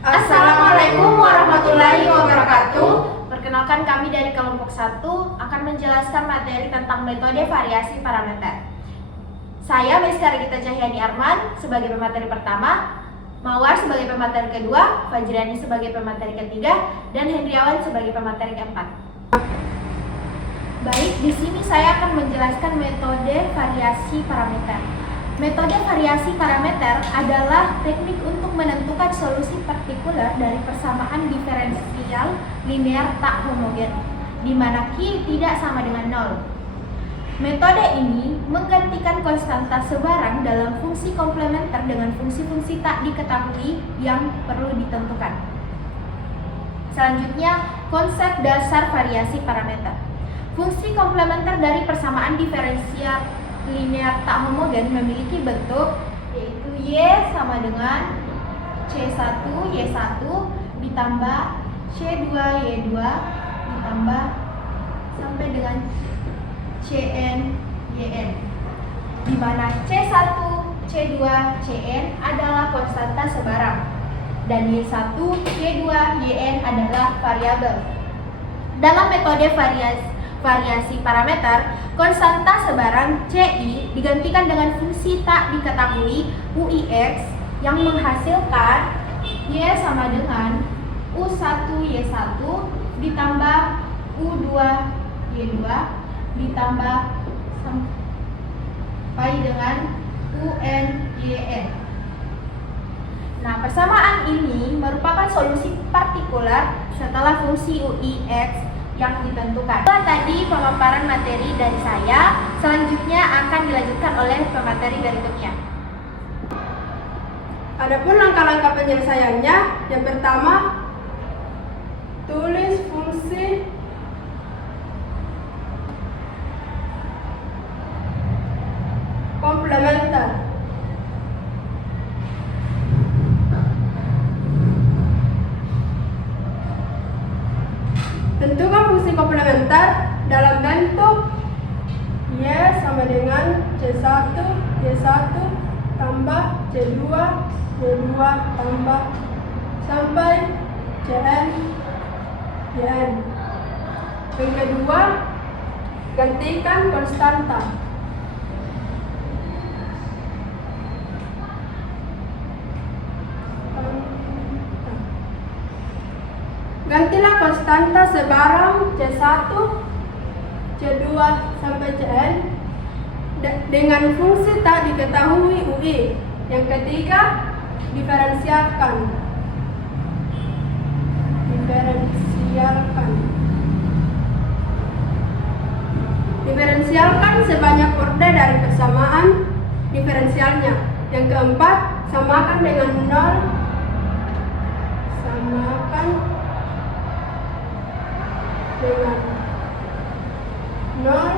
Assalamualaikum warahmatullahi wabarakatuh. Perkenalkan, kami dari kelompok 1 akan menjelaskan materi tentang metode variasi parameter. Saya Miska Regita Cahyani Arman sebagai pemateri pertama, Mawar sebagai pemateri kedua, Fajriani sebagai pemateri ketiga, dan Hendriawan sebagai pemateri keempat. Baik, di sini saya akan menjelaskan metode variasi parameter. Metode variasi parameter adalah teknik untuk menentukan solusi partikular dari persamaan diferensial linear tak homogen, di mana Q tidak sama dengan 0. Metode ini menggantikan konstanta sebarang dalam fungsi komplementer dengan fungsi-fungsi tak diketahui yang perlu ditentukan. Selanjutnya, konsep dasar variasi parameter. Fungsi komplementer dari persamaan diferensial linear tak homogen memiliki bentuk yaitu Y sama dengan C1 Y1 ditambah C2 Y2 ditambah sampai dengan Cn Yn, di mana C1 C2 Cn adalah konstanta sebarang dan Y1 Y2 Yn adalah variabel. Dalam metode variasi parameter, konstanta sebarang Ci digantikan dengan fungsi tak diketahui Ux yang menghasilkan Y sama dengan U1 Y1 ditambah U2 Y2 ditambah sampai dengan UN Yn. Nah, persamaan ini merupakan solusi partikular setelah fungsi Ux yang ditentukan. Itulah tadi pemaparan materi dari saya. Selanjutnya akan dilanjutkan oleh pemateri berikutnya. Adapun langkah-langkah penyelesaiannya, yang pertama, tulis fungsi komplementer. Tentukan fungsi komplementer dalam bentuk Y sama dengan C1 Y1 tambah C2 Y2 tambah sampai Cn Yn. Yang kedua, gantikan konstanta. Gantilah konstanta sebarang C1, C2 sampai Cn dengan fungsi tak diketahui UI. Yang ketiga, diferensialkan. Diferensialkan sebanyak orde dari persamaan diferensialnya. Yang keempat, samakan dengan 0. Samakan dengan 0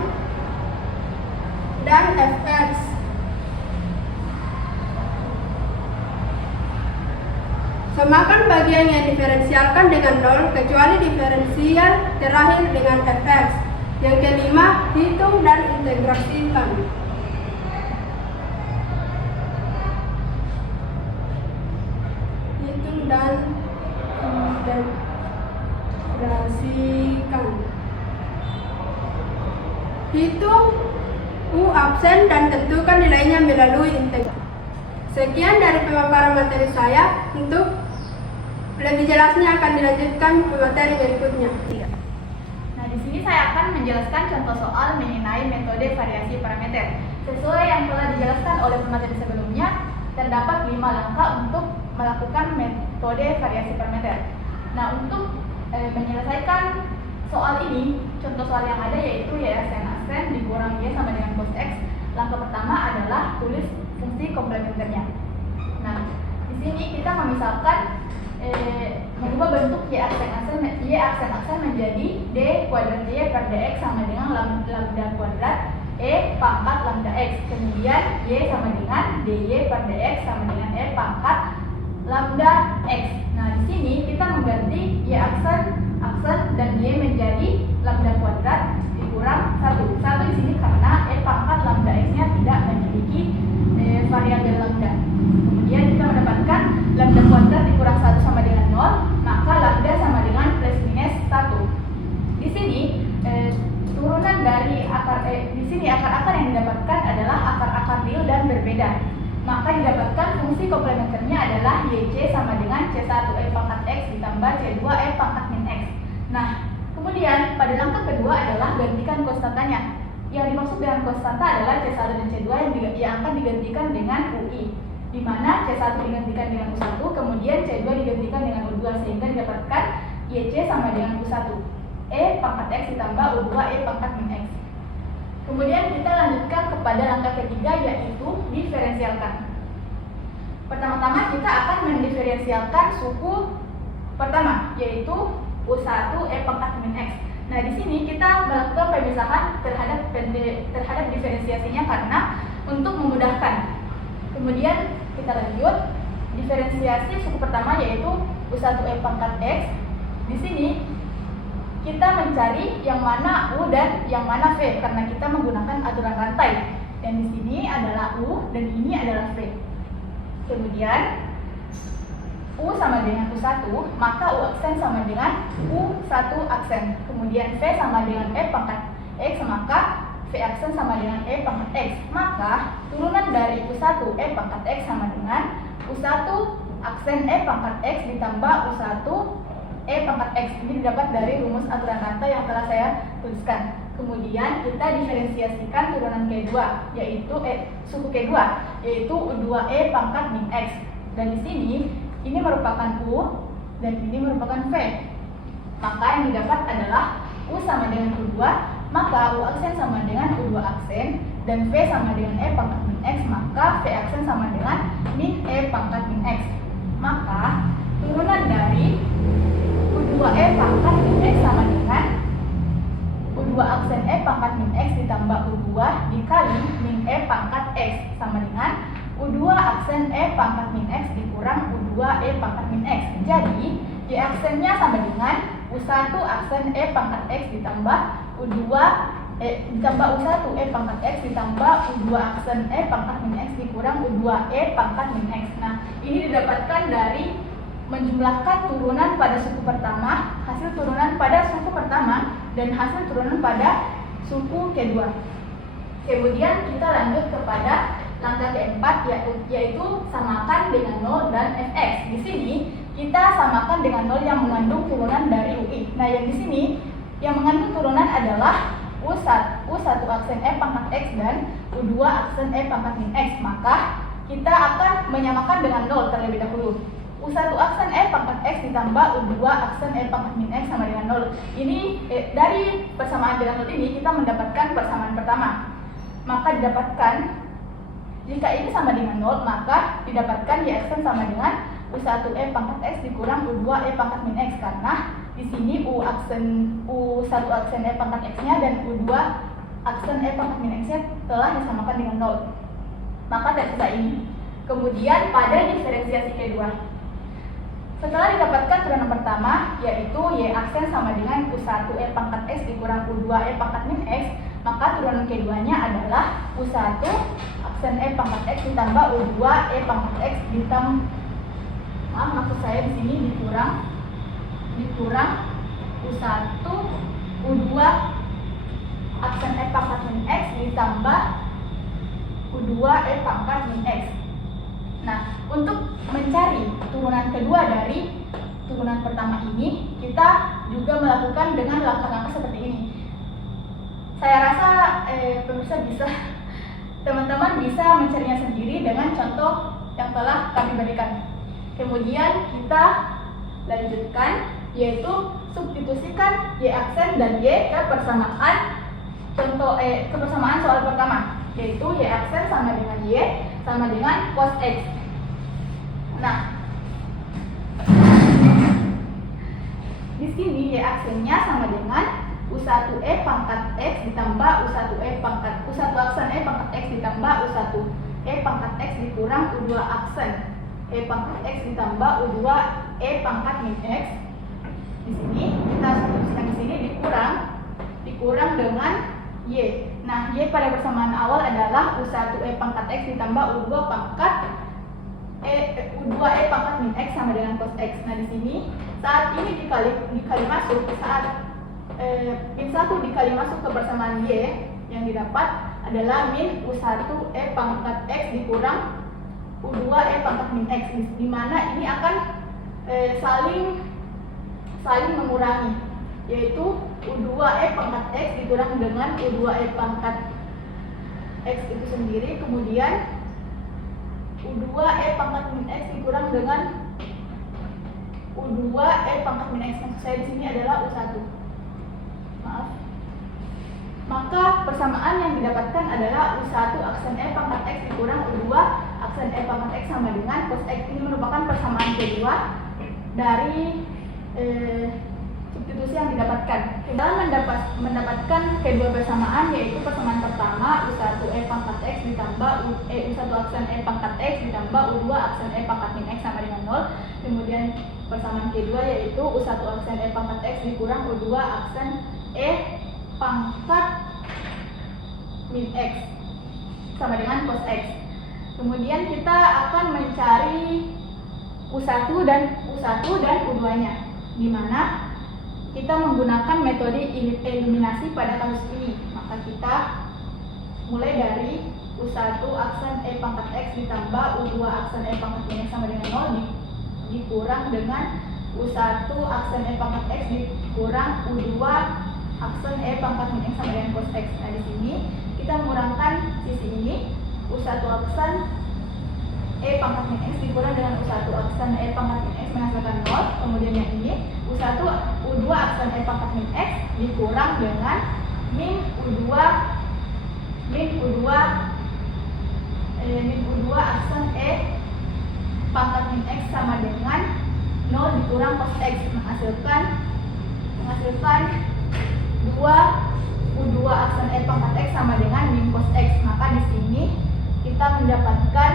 dan fx. Samakan bagian yang diferensialkan dengan 0 kecuali diferensial terakhir dengan fx. Yang kelima, hitung dan integrasikan. Hitung dan integrasikan. Hitung U absen dan tentukan nilainya melalui integrasi. Sekian dari pemaparan materi saya. Untuk lebih jelasnya akan dilanjutkan pemateri berikutnya. Nah, di sini saya akan menjelaskan contoh soal mengenai metode variasi parameter. Sesuai yang telah dijelaskan oleh pemateri sebelumnya, terdapat 5 langkah untuk melakukan metode variasi parameter. Nah, untuk menyelesaikan soal ini, contoh soal yang ada yaitu Y aksen dikurang Y sama dengan cos X. Langkah pertama adalah tulis fungsi komplementernya. Nah, di sini kita memisalkan mengubah bentuk Y aksen menjadi D kuadrat Y per dx sama dengan lambda kuadrat E pangkat lambda X. Kemudian Y sama dengan dy per dx sama dengan E pangkat lambda X. Nah, di sini kita mengganti Y aksen dan Y menjadi lambda kuadrat dikurang 1. 1 di sini karena E pangkat lambda X-nya tidak memiliki variabel lambda. Kemudian kita mendapatkan lambda kuadrat dikurang 1 sama dengan C1 E pangkat X ditambah C2 E pangkat min X. Nah, kemudian pada langkah kedua adalah gantikan konstantanya. Yang dimaksud dengan konstanta adalah C1 dan C2 yang akan digantikan dengan UI, di mana C1 digantikan dengan U1, kemudian C2 digantikan dengan U2, sehingga didapatkan YC sama dengan U1 E pangkat X ditambah U2 E pangkat min X. Kemudian kita lanjutkan kepada langkah ketiga, yaitu diferensialkan. Pertama-tama kita akan mendiferensialkan suku pertama, yaitu U1 E pangkat min X. Nah, di sini kita melakukan pemisahan terhadap diferensiasinya karena untuk memudahkan. Kemudian kita lanjut diferensiasi suku pertama, yaitu U1 E pangkat X. Di sini kita mencari yang mana U dan yang mana V karena kita menggunakan aturan rantai. Dan di sini adalah U dan ini adalah V. Kemudian U sama dengan U1, maka U aksen sama dengan U1 aksen. Kemudian V sama dengan E pangkat X, maka V aksen sama dengan E pangkat X. Maka turunan dari U1 E pangkat X sama dengan U1 aksen E pangkat X ditambah U1 E pangkat X. Ini didapat dari rumus aturan rantai yang telah saya tuliskan. Kemudian kita diferensiasikan turunan K2, yaitu suku K2, yaitu U2E pangkat min X. Dan di sini ini merupakan U dan ini merupakan V. Maka yang didapat adalah U sama dengan U2, maka U aksen sama dengan U2 aksen, dan V sama dengan E pangkat min X, maka V aksen sama dengan min E pangkat min X. Maka turunan dari U2E pangkat min X sama dengan U2 aksen E pangkat min X ditambah U2 dikali min E pangkat X sama dengan U2 aksen E pangkat min X dikurang U2 E pangkat min X. Jadi, Y aksennya sama dengan U1 aksen E pangkat X ditambah U2 ditambah U1 E pangkat X ditambah U2 aksen E pangkat min X dikurang U2 E pangkat min X. Nah, ini didapatkan dari menjumlahkan turunan pada suku pertama, hasil turunan pada suku pertama, dan hasil turunan pada suku kedua. Kemudian kita lanjut kepada langkah keempat, yaitu samakan dengan 0 dan fx. Di sini kita samakan dengan 0 yang mengandung turunan dari UI. Nah, yang di sini yang mengandung turunan adalah U1 aksen E pangkat X dan U2 aksen E pangkat min X. Maka kita akan menyamakan dengan 0 terlebih dahulu. U1 aksen E pangkat X ditambah U2 aksen E pangkat min X sama dengan 0. Ini dari persamaan dengan 0 ini kita mendapatkan persamaan pertama. Maka didapatkan, jika ini sama dengan 0, maka didapatkan Y aksen sama dengan U1 E pangkat X dikurang U2 E pangkat min X, karena di sini U1 aksen E pangkat X-nya dan U2 aksen E pangkat min X-nya telah disamakan dengan 0. Maka tersisa ini. Kemudian pada diferensiasi kedua, setelah didapatkan turunan pertama, yaitu Y aksen sama dengan U1 E pangkat X dikurang U2 E pangkat min X, maka turunan keduanya adalah U1 aksen E pangkat X ditambah U2 E pangkat X ditambah, maksud saya di sini dikurang U1 U2 aksen E pangkat min X ditambah U2 E pangkat min X. Nah, untuk mencari turunan kedua dari turunan pertama ini, kita juga melakukan dengan langkah-langkah seperti ini. Saya rasa pemirsa teman-teman bisa mencarinya sendiri dengan contoh yang telah kami berikan. Kemudian kita lanjutkan, yaitu substitusikan Y aksen dan Y ke persamaan kepersamaan soal pertama, yaitu Y aksen sama dengan Y sama dengan cos X. Nah, di sini Y aksennya sama dengan U1 E pangkat X ditambah U1 aksen E pangkat X ditambah U1 E pangkat X dikurang U2 aksen E pangkat X ditambah U2 E pangkat min X. Di sini kita substitusikan, di sini dikurang dengan Y. Nah, Y pada persamaan awal adalah U1 E pangkat X ditambah U2 E pangkat min X sama dengan cos X. Nah, di sini saat ini dikali masuk, saat min 1 dikali masuk ke persamaan Y, yang didapat adalah min U1 E pangkat X dikurang U2 E pangkat min X, di mana ini akan saling mengurangi, yaitu U2E pangkat X dikurang dengan U2E pangkat X itu sendiri, kemudian U2E pangkat min X dikurang dengan U2E pangkat min X. Maksud saya di sini adalah U1. Maaf. Maka persamaan yang didapatkan adalah U1 aksen E pangkat X dikurang U2 aksen E pangkat X sama dengan cos X. Ini merupakan persamaan kedua dari substitusi yang didapatkan. Dalam mendapatkan kedua persamaan, yaitu persamaan pertama U1E pangkat X ditambah U1 aksen E pangkat X ditambah U2 aksen E pangkat min X sama dengan 0. Kemudian persamaan kedua yaitu U1 aksen E pangkat X dikurang U2 aksen E pangkat min X sama dengan cos X. Kemudian kita akan mencari U1 dan U2-nya, di mana kita menggunakan metode eliminasi pada kasus ini. Maka kita mulai dari U1 aksen E pangkat X ditambah U2 aksen E pangkat min X sama dengan 0 dikurang dengan U1 aksen E pangkat X dikurang U2 aksen E pangkat min X sama dengan cos X. Nah, di sini kita mengurangkan sisi ini, U1 aksen E pangkat min X dikurang dengan U1 aksen E pangkat min X menghasilkan 0. Kemudian yang ini U2 aksen E pangkat min X dikurang dengan min U2 aksen E pangkat min X sama dengan 0 dikurang cos X menghasilkan U2 aksen E pangkat X sama dengan min cos X. Maka di sini kita mendapatkan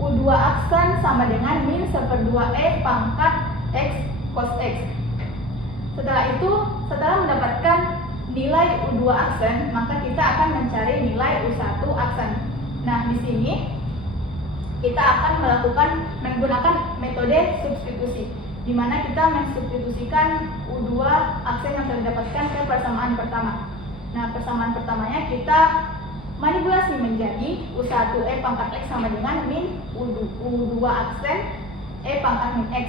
U2 aksen sama dengan min 1/2 E pangkat X cos X. Setelah mendapatkan nilai U2 aksen, maka kita akan mencari nilai U1 aksen. Nah, di sini kita akan menggunakan metode substitusi, di mana kita mensubstitusikan U2 aksen yang sudah didapatkan ke persamaan pertama. Nah, persamaan pertamanya kita manipulasi menjadi U1E pangkat X sama dengan min U2 aksen E pangkat min X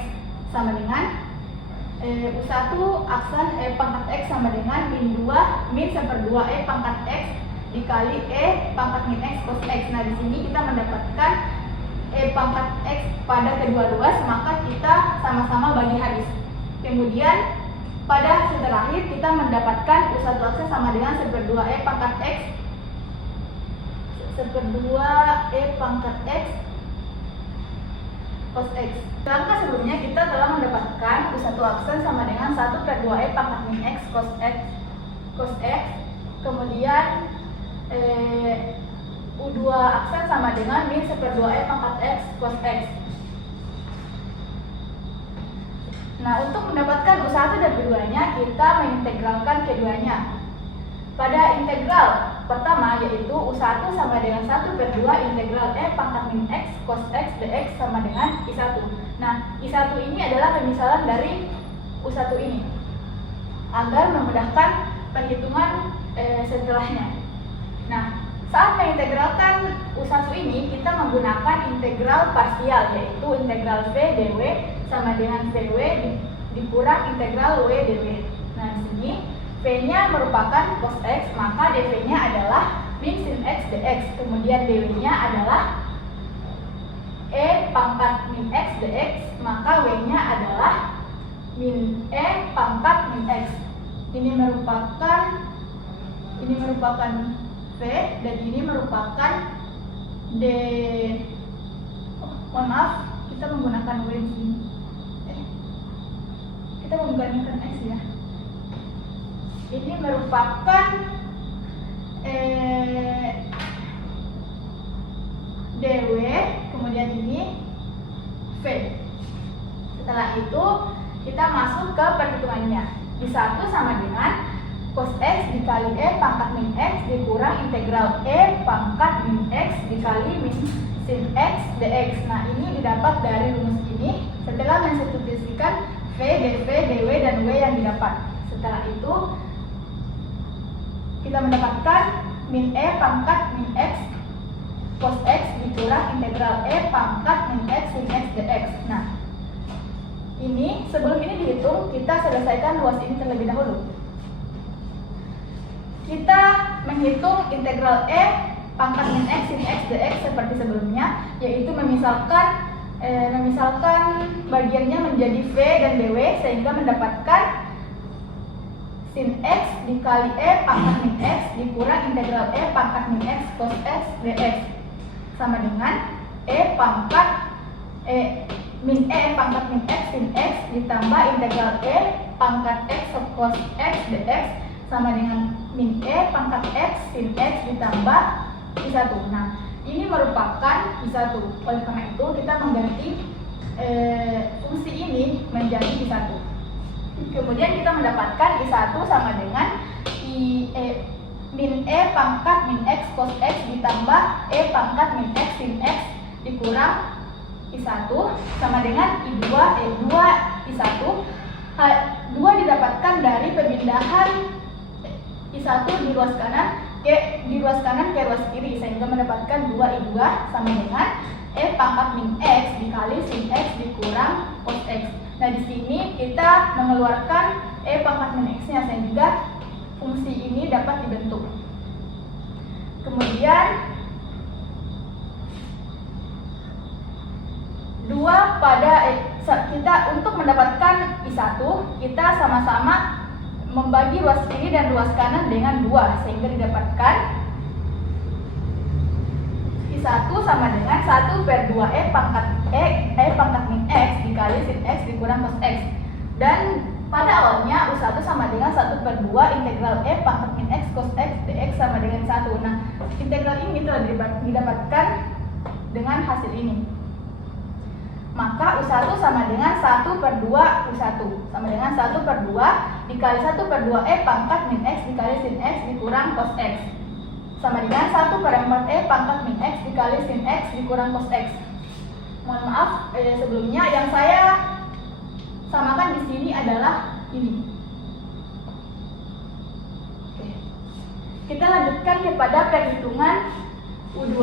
sama dengan U1 aksen E pangkat X sama dengan min 1/2 E pangkat X dikali E pangkat min X cos X. Nah, di sini kita mendapatkan E pangkat X pada kedua ruas, maka kita sama-sama bagi habis. Kemudian pada hasil terakhir kita mendapatkan U1 aksen sama dengan 1/2 E pangkat X 1/2 E pangkat X cos X. Langkah sebelumnya kita telah mendapatkan U1 aksen sama dengan 1/2 E pangkat min X cos X. Kemudian U2 aksen sama dengan min 1/2 E pangkat X cos X. Nah, untuk mendapatkan U1 dan U2-nya, kita mengintegralkan keduanya. Pada integral pertama yaitu U1 sama dengan 1/2 integral E pangkat min X cos X dx sama dengan I1. Nah, I1 ini adalah pemisalan dari U1 ini agar memudahkan perhitungan setelahnya. Nah, saat mengintegralkan U1 ini, kita menggunakan integral parsial, yaitu integral V dw sama dengan Vw dikurang integral W dw. Nah, di sini V-nya merupakan cos X, maka dv-nya adalah min sin X dx. Kemudian dw-nya adalah E pangkat min X dx, maka W-nya adalah min E pangkat min X. Ini merupakan V dan ini merupakan D. Mohon maaf, kita menggunakan W di sini. Kita menggunakan X ya. Ini merupakan dw, kemudian ini V. Setelah itu kita masuk ke perhitungannya. I1 sama dengan cos X dikali E pangkat min X dikurang integral E pangkat min X dikali min sin X dx. Nah, ini didapat dari rumus ini setelah mensubstitusikan V, dv, dw, dan W yang didapat. Setelah itu kita mendapatkan min E pangkat min X cos X dikurang integral E pangkat min X sin X dx. Nah, sebelum ini dihitung, kita selesaikan luas ini terlebih dahulu. Kita menghitung integral E pangkat min X sin X dx seperti sebelumnya, yaitu memisalkan bagiannya menjadi V dan BW sehingga mendapatkan sin X dikali E pangkat min X dikurang integral E pangkat min X cos X dx sama dengan min E pangkat min X sin X ditambah integral E pangkat X cos X dx sama dengan min E pangkat X sin X ditambah I1. Nah, ini merupakan I1. Oleh karena itu, kita mengganti fungsi ini menjadi I1. Kemudian kita mendapatkan I1 sama dengan min E pangkat min X cos X ditambah E pangkat min X sin X dikurang I1 sama dengan I2 I1. 2 didapatkan dari pemindahan I1 di ruas kanan ke ruas kiri sehingga mendapatkan 2I2 sama dengan E pangkat min X dikali sin X dikurang cos X. Nah, di sini kita mengeluarkan E pangkat min X-nya sehingga fungsi ini dapat dibentuk. Kemudian 2 pada kita untuk mendapatkan I1, kita sama-sama membagi ruas kiri dan ruas kanan dengan 2 sehingga didapatkan I1 sama dengan 1/2 E pangkat min X dikali sin X dikurang cos X. Dan pada awalnya U1 sama dengan 1/2 integral E pangkat min X cos X dx sama dengan 1. Nah, integral ini telah didapatkan dengan hasil ini. Maka U1 sama dengan 1/2 U1 sama dengan 1/2 dikali 1/2 E pangkat min X dikali sin X dikurang cos X sama dengan 1/4 E pangkat min X dikali sin X dikurang cos X. Mohon maaf, sebelumnya yang saya samakan di sini adalah ini. Oke. Kita lanjutkan kepada perhitungan U2.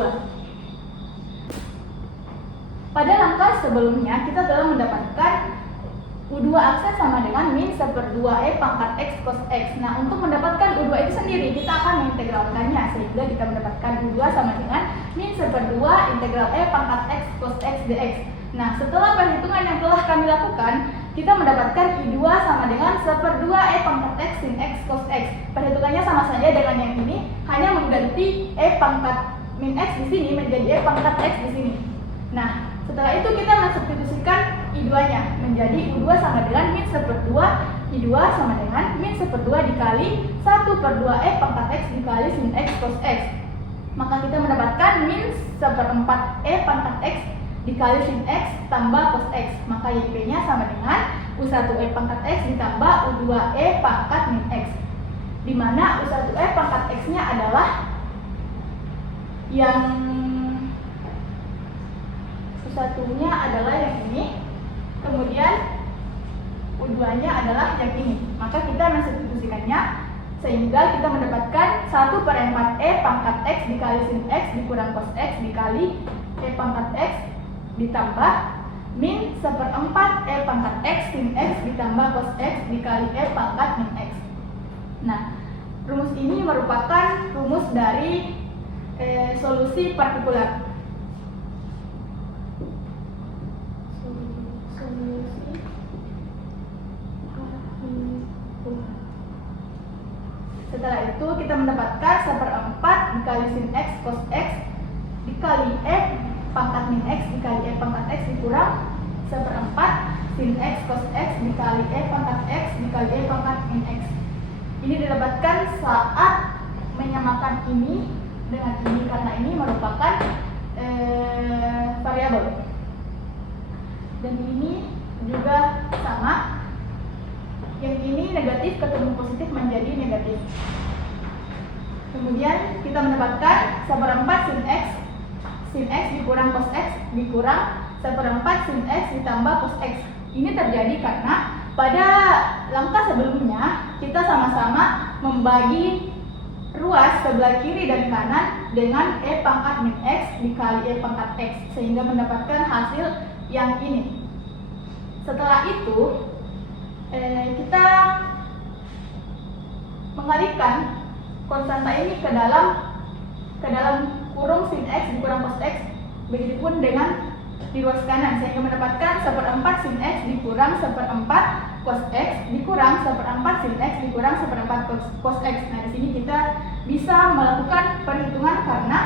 Pada langkah sebelumnya kita telah mendapatkan U2 aksen sama dengan min 1/2 E pangkat X cos X. Nah, untuk mendapatkan U2 itu sendiri kita akan mengintegralkannya sehingga kita mendapatkan U2 sama dengan min 1/2 integral E pangkat X cos X dx. Nah, setelah perhitungan yang telah kami lakukan, kita mendapatkan I2 sama dengan 1/2 E pangkat X sin X cos X. Perhitungannya sama saja dengan yang ini, hanya mengganti E pangkat min X di sini menjadi E pangkat X di sini. Nah, setelah itu kita mensubstitusikan I2-nya menjadi U2 sama dengan min 1/2 I2 sama dengan min 1/2 dikali 1/2 E pangkat X dikali sin X cos X. Maka kita mendapatkan min 1/4 E pangkat X dikali sin X tambah cos X. Maka YP-nya sama dengan U1 E pangkat X ditambah U2 E pangkat min X, di mana U1 E pangkat X-nya adalah yang U1-nya adalah yang ini, kemudian U2-nya adalah yang ini. Maka kita mensubstitusikannya sehingga kita mendapatkan 1/4 E pangkat X dikali sin X dikurang cos X dikali E pangkat X ditambah min 1/4 E pangkat X sin X ditambah cos X dikali E pangkat min X. Nah, rumus ini merupakan rumus dari solusi partikular. Setelah itu kita mendapatkan 1/4 dikali sin X cos X dikali E pangkat min X dikali E pangkat X dikurang 1/4 sin X cos X dikali E pangkat X dikali E pangkat min X. Ini didapatkan saat menyamakan ini dengan ini karena ini merupakan variabel. Dan ini juga sama. Yang ini negatif ketemu positif menjadi negatif. Kemudian kita mendapatkan 1/4 sin X dikurang cos X dikurang 1/4 sin X ditambah cos X. Ini terjadi karena pada langkah sebelumnya kita sama-sama membagi ruas sebelah kiri dan kanan dengan E pangkat min X dikali E pangkat X sehingga mendapatkan hasil yang ini. Setelah itu kita mengalihkan konstanta ini ke dalam kurung sin x dikurang cos x, begitupun dengan di ruas kanan, sehingga mendapatkan 1/4 sin x dikurang 1/4 cos x dikurang 1/4 sin x dikurang 1/4 cos x. Nah, di sini kita bisa melakukan perhitungan karena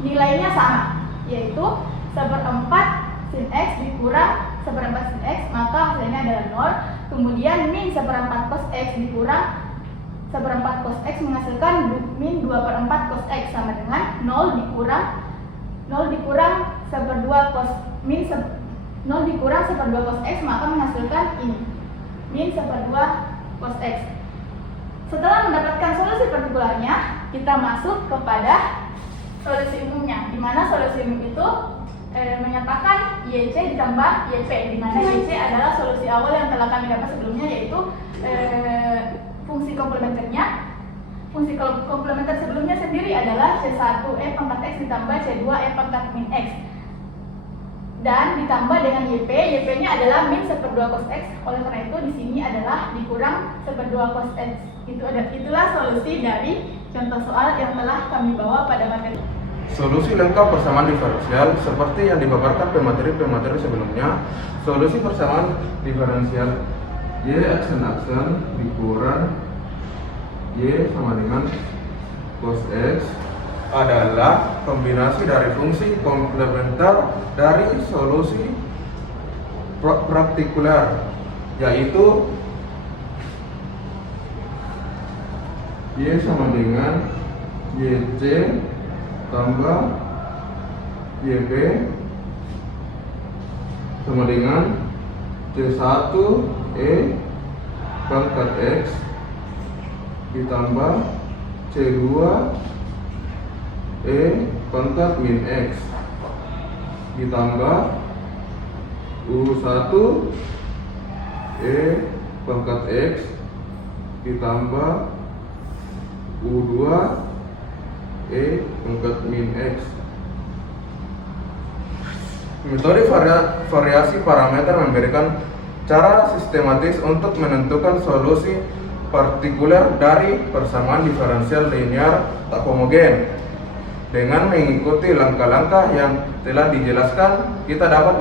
nilainya sama, yaitu 1/4 sin x dikurang 1/4 sin x, maka hasilnya adalah 0. Kemudian min 1/4 cos x dikurang 1/4 cos x menghasilkan min 2/4 cos x, sama dengan 0 dikurang 1/2 cos min 0 dikurang 1/2 cos x, maka menghasilkan ini min 1/2 cos x. Setelah mendapatkan solusi partikularnya, kita masuk kepada solusi umumnya, di mana solusi umum itu menyatakan YC ditambah YP, di mana YC adalah solusi awal yang telah kami dapat sebelumnya, yaitu fungsi komplementernya. Fungsi komplementer sebelumnya sendiri adalah C1E pangkat X ditambah C2E pangkat min X, dan ditambah dengan YP. YP-nya adalah min 1/2 cos X. Oleh karena itu di sini adalah dikurang 1/2 cos X. Itulah solusi dari contoh soal yang telah kami bawa pada materi. Solusi lengkap persamaan diferensial seperti yang dipaparkan pemateri sebelumnya. Solusi persamaan diferensial Y aksen dikurang Y sama dengan cos X adalah kombinasi dari fungsi komplementer dari solusi partikular, yaitu Y sama dengan YC tambah YB sama dengan C1E pangkat X ditambah C2E pangkat min X ditambah U1E pangkat X ditambah U2E pangkat min X. Metode variasi parameter memberikan cara sistematis untuk menentukan solusi partikular dari persamaan diferensial linear tak homogen. Dengan mengikuti langkah-langkah yang telah dijelaskan, kita dapat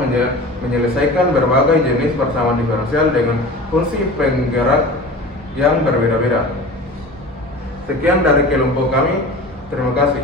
menyelesaikan berbagai jenis persamaan diferensial dengan fungsi penggerak yang berbeda-beda. Sekian dari kelompok kami. Terima kasih.